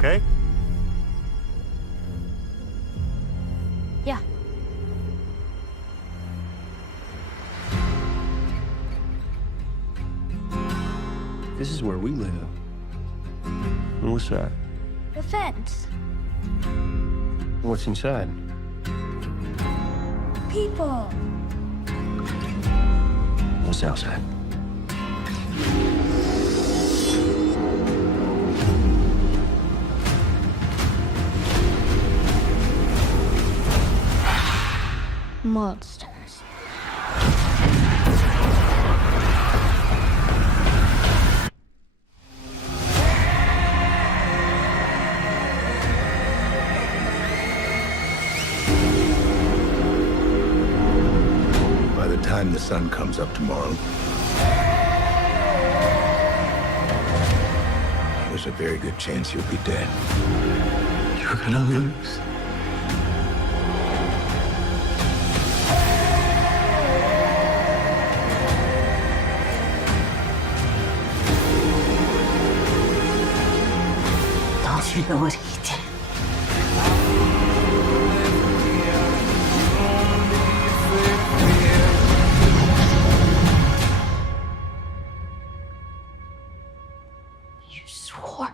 okay? Yeah. This is where we live. And what's that? The fence. What's inside? People. What's outside? Monsters. By the time the sun comes up tomorrow, there's a very good chance you'll be dead. You're gonna lose. Don't you know what he did? You swore.